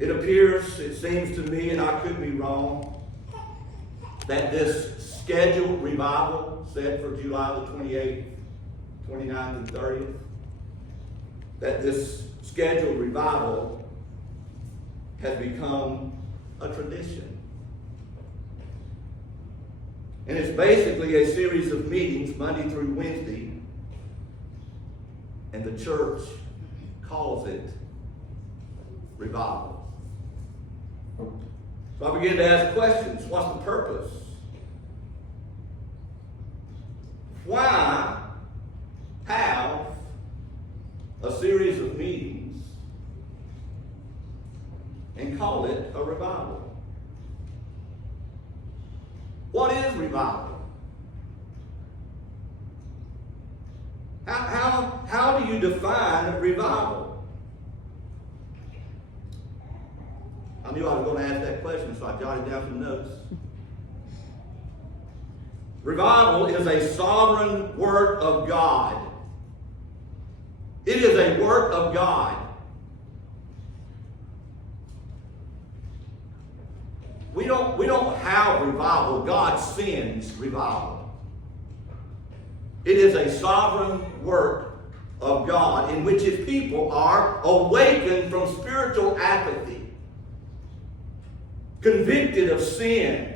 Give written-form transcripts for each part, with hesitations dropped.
It appears, it seems to me, and I could be wrong, that this scheduled revival set for July the 28th, 29th, and 30th, that this scheduled revival has become a tradition. And it's basically a series of meetings Monday through Wednesday, and the church calls it revival. So I begin to ask questions. What's the purpose? Why have a series of meetings and call it a revival? What is revival? How do you define revival? I knew I was going to ask that question, so I jotted down some notes. Revival is a sovereign work of God. It is a work of God. We don't have revival. God sends revival. It is a sovereign work of God in which His people are awakened from spiritual apathy, convicted of sin,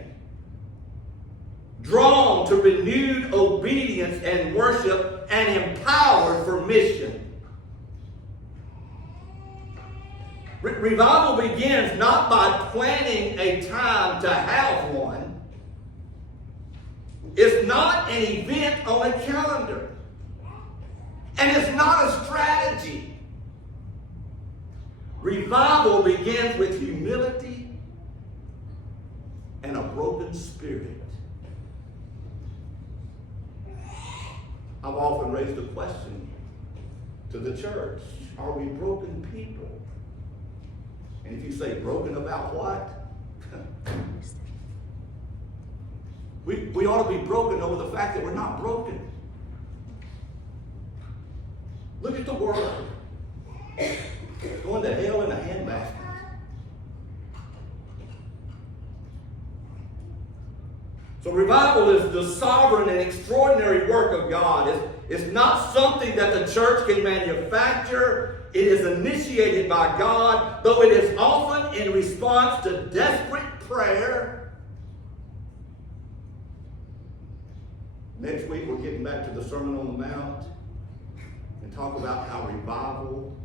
drawn to renewed obedience and worship, and empowered for mission. Revival begins not by planning a time to have one. It's not an event on a calendar. And it's not a strategy. Revival begins with humility and a broken spirit. I've often raised the question to the church, are we broken people? And if you say broken about what? we ought to be broken over the fact that we're not broken. Look at the world. It's going to hell in a handbasket. So revival is the sovereign and extraordinary work of God. It's not something that the church can manufacture. It is initiated by God, though it is often in response to desperate prayer. Next week we're getting back to the Sermon on the Mount and talk about how revival